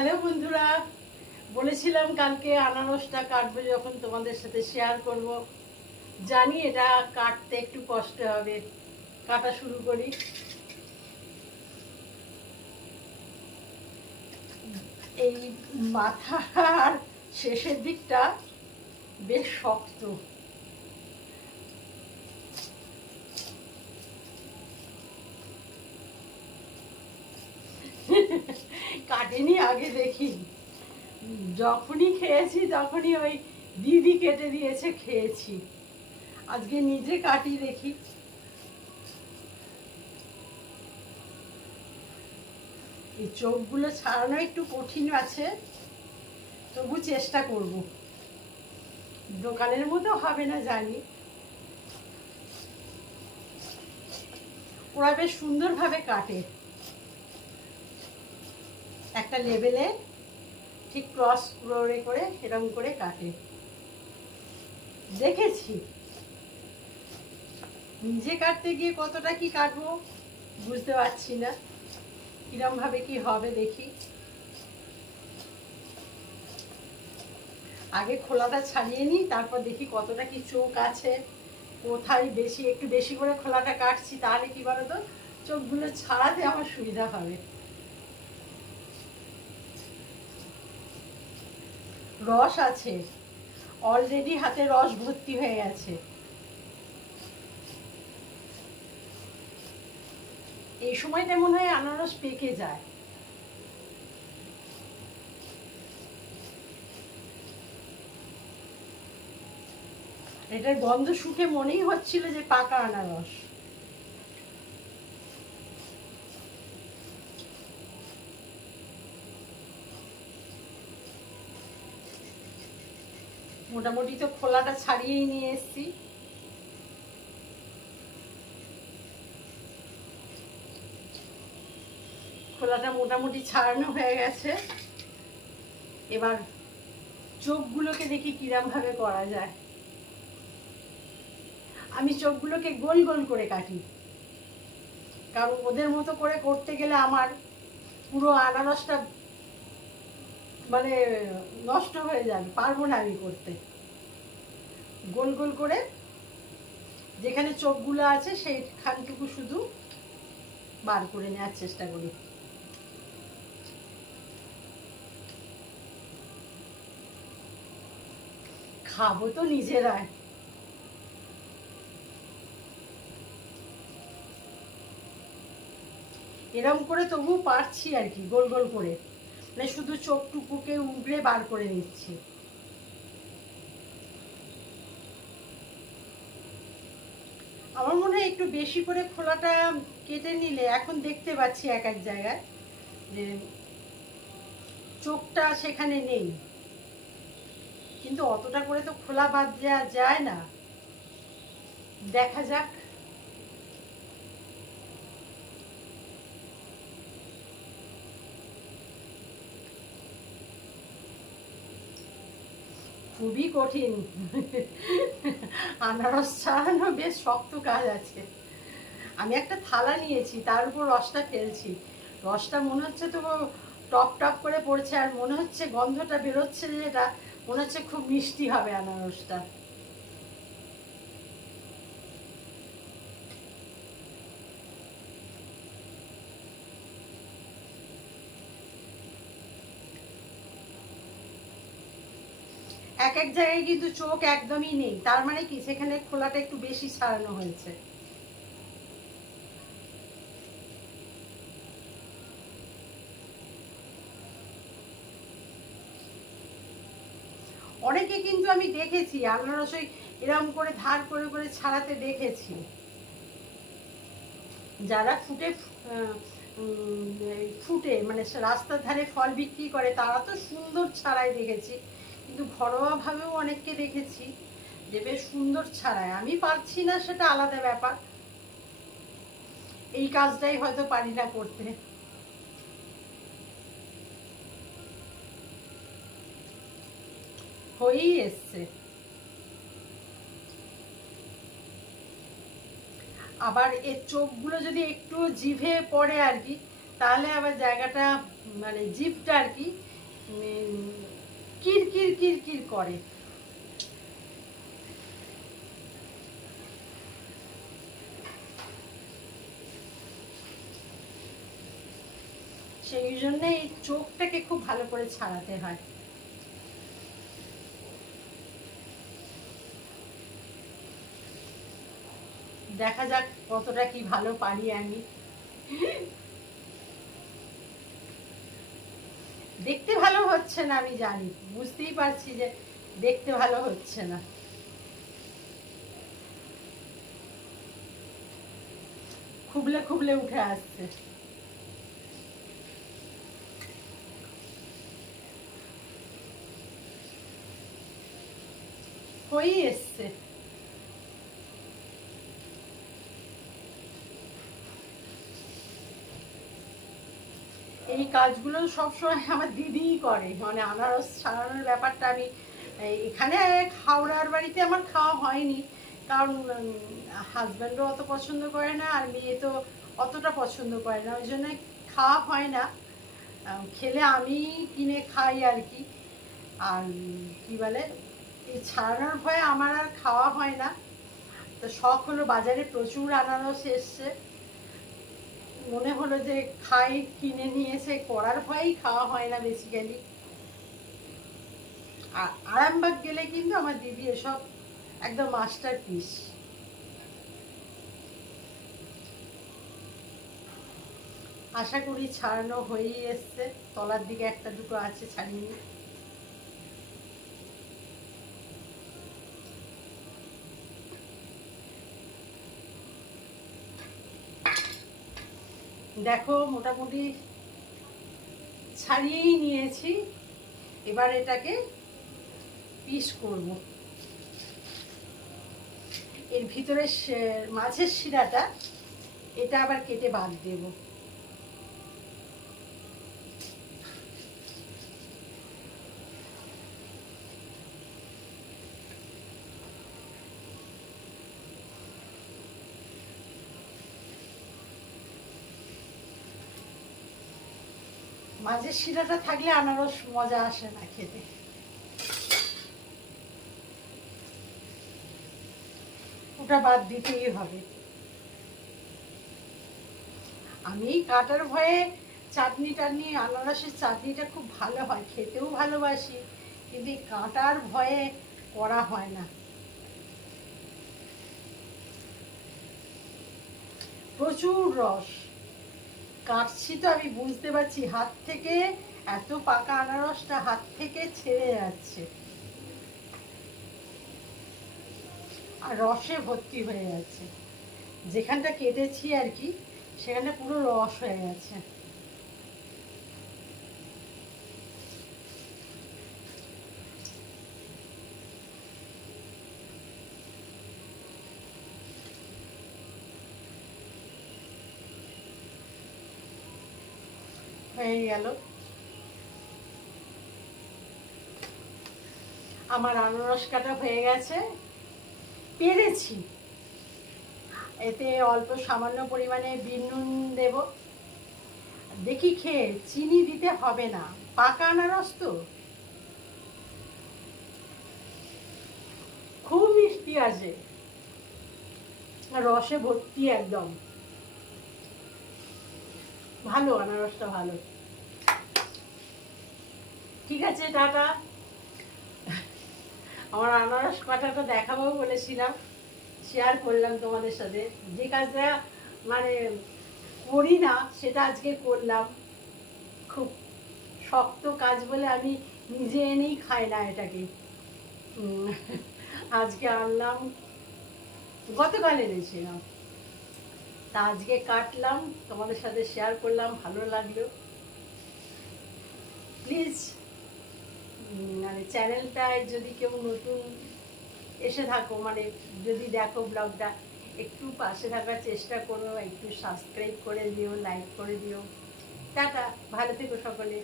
Hello বন্ধুরা। বলেছিলাম কালকে আনারসটা কাটবো যখন তোমাদের সাথে শেয়ার করব। জানি এটা কাটতে একটু কষ্ট হবে। কাটা শুরু করি। এই মাথার শেষের দিকটা বেশ শক্ত। কাটেনি আগে দেখি। যখনই খেয়েছি, তখনই ওই দিদি কেটে দিয়েছে, খেয়েছি। আজকে নিজে কাটি দেখি। এই চোখগুলো ছাড়ানো একটু কঠিন আছে, তবু চেষ্টা করব। দোকানের মতো হবে না, জানি। ওরা বেশ সুন্দরভাবে কাটে। একটা লেভেলে ঠিক ক্রস করে করে এরকম করে কাটে। দেখেছি। নিজে কাটতে গিয়ে কতটা কি কাটবো বুঝতে পারছি না। কিরম ভাবে কি হবে দেখি। আগে খোলাটা ছাড়িয়ে নিই, তারপর দেখি কতটা কি চোখ আছে। কোথায় বেশি, একটু বেশি করে খোলাটা কাটছি, তাহলে কি বলতো? চোখগুলো ছাড়াতে আমার সুবিধা হবে। রস আছে। অলরেডি হাতে রস ভর্তি হয়ে গেছে। এই সময়টা মনে হয় আনারস পেকে যায়। এটার গন্ধ শুকে মনেই হচ্ছিল যে পাকা আনারস। মোটামুটি তো খোলাটা ছাড়িয়েই নিয়ে এসছি। খোলাটা মোটামুটি ছাড়ানো হয়ে গেছে। এবার চোখগুলোকে দেখি কিরম ভাবে করা যায়। আমি চোখগুলোকে গোল গোল করে কাটি। কারণ ওদের মতো করে করতে গেলে আমার পুরো আনারসটা মানে নষ্ট হয়ে যাবে, পারব না আমি করতে। গোল গোল করে যেখানে চোখগুলো আছে সেইখানটুকু শুধু বার করে নেওয়ার চেষ্টা করি। খাব তো নিজেরাই। এরম করে তবু পারছি আর কি, গোল গোল করে। মানে শুধু চোখটুকুকে উগড়ে বার করে নিচ্ছি। আমার মনে হয় একটু বেশি করে খোলাটা কেটে নিলে এখন দেখতে পাচ্ছি এক এক জায়গায় যে চোখটা সেখানে নেই। কিন্তু অতটা করে তো খোলা বাদ দেওয়া যায় না। দেখা যাক। খুবই কঠিন। আনারস ছাড়ানো বেশ শক্ত কাজ আছে। আমি একটা থালা নিয়েছি, তার উপর রসটা ফেলছি। রসটা মনে হচ্ছে তো টপ টপ করে পড়ছে, আর মনে হচ্ছে গন্ধটা বেরোচ্ছে যেটা মনে হচ্ছে খুব মিষ্টি হবে আনারসটা। এক এক জায়গায় কিন্তু চোখ একদমই নেই। তার মানে কি? সেখানে খোলাটা একটু বেশি ছাড়ানো হয়েছে। অনেকে কিন্তু আমি দেখেছি আনারস ওই এরম করে ধার করে করে ছাড়াতে দেখেছি। যারা ফুটে ফুটে মানে রাস্তার ধারে ফল বিক্রি করে, তারা তো সুন্দর ছাড়াই দেখেছি। কিন্তু ঘরোয়াভাবেও অনেককে দেখেছি যে বেশ সুন্দর ছাড়ায়। আমি পারছি না, সেটা আলাদা ব্যাপার। এই কাজটাই হয়তো পারি না করতে। হয়েই এসছে। আবার এর চোখগুলো যদি একটু জিভে পড়ে আর কি, তাহলে আবার জায়গাটা মানে জিভটা আর কি কির কির কির কির করে। সেই জন্য এই চোখটাকে খুব ভালো করে ছাড়াতে হয়। দেখা যাক কতটা কি ভালো পারি আমি। দেখতে ভালো হচ্ছে না, আমি জানি। বুঝতেই পারছি যে দেখতে ভালো হচ্ছে না। খুবলে খুবলে উঠে আসছে। হয়েই এসছে এই কাজগুলো সবসময় আমার দিদিই করে। মানে আনারস ছাড়ানোর ব্যাপারটা আমি এখানে হাওড়ার বাড়িতে আমার খাওয়া হয়নি। কারণ হাজব্যান্ডও অত পছন্দ করে না আর মেয়ে তো অতটা পছন্দ করে না। ওই জন্য খাওয়া হয় না। খেলে আমি কিনে খাই আর কি। আর, কি বলে, এই ছাড়ানোর ভয়ে আমার আর খাওয়া হয় না। তো শখ হলো বাজারে প্রচুর আনারস এসছে। মনে হলো যে খাই, কিনে নিয়ে এসে করার ভয়েই খাওয়া হয় না বেসিক্যালি আর আরামবাগ গেলে কিন্তু আমার দিদি এসব একদম মাস্টার পিস আশা করি ছাড়ানো হয়েই এসছে। তলার দিকে একটা দুটো আছে ছাড়িয়ে দেখো, মোটামুটি ছাড়িয়েই নিয়েছি। এবার এটাকে পিস করব। এর ভিতরে মাছের শিরাটা, এটা আবার কেটে বাদ দেব। মাঝের শিরাটা থাকলে আনারস মজা আসে না খেতে। ওটা বাদ দিতেই হবে। আমি কাটার ভয়ে চাটনি টাটনি, আনারসের চাটনিটা খুব ভালো হয়, খেতেও ভালোবাসি, কিন্তু কাঁটার ভয়ে করা হয় না। প্রচুর রস। কাটছি তো, আমি বুঝতে পারছি। হাত থেকে, এত পাকা আনারসটা হাত থেকে ছেড়ে যাচ্ছে। আর রসে ভর্তি হয়ে যাচ্ছে। যেখানটা কেটেছি আর কি, সেখানে পুরো রস হয়ে গেছে। হয়ে গেল। আমার আনারস কাটা হয়ে গেছে। পেরেছি। এতে অল্প সামান্য পরিমাণে বিট নুন দেব। দেখি খেয়ে চিনি দিতে হবে না। পাকা আনারস তো। খুব মিষ্টি আছে রসে ভর্তি একদম। ভালো আনারসটা ভালো। ঠিক আছে, টাটা। আমার আনারস কাটাটা দেখাবো বলেছিলাম শেয়ার করলাম তোমাদের সাথে। যে কাজটা মানে করি না, সেটা আজকে করলাম। খুব শক্ত কাজ বলে আমি নিজে এনেই খাই না এটাকে। আজকে আনলাম, গতকাল এনেছিলাম। তা আজকে কাটলাম, তোমাদের সাথে শেয়ার করলাম, ভালো লাগল। প্লিজ মানে চ্যানেলটায় যদি কেউ নতুন এসে থাকো মানে যদি দেখো ব্লগটা, একটু পাশে থাকার চেষ্টা করো, একটু সাবস্ক্রাইব করে দিও লাইক করে দিও। টাটা, ভালো থেকো সকলে।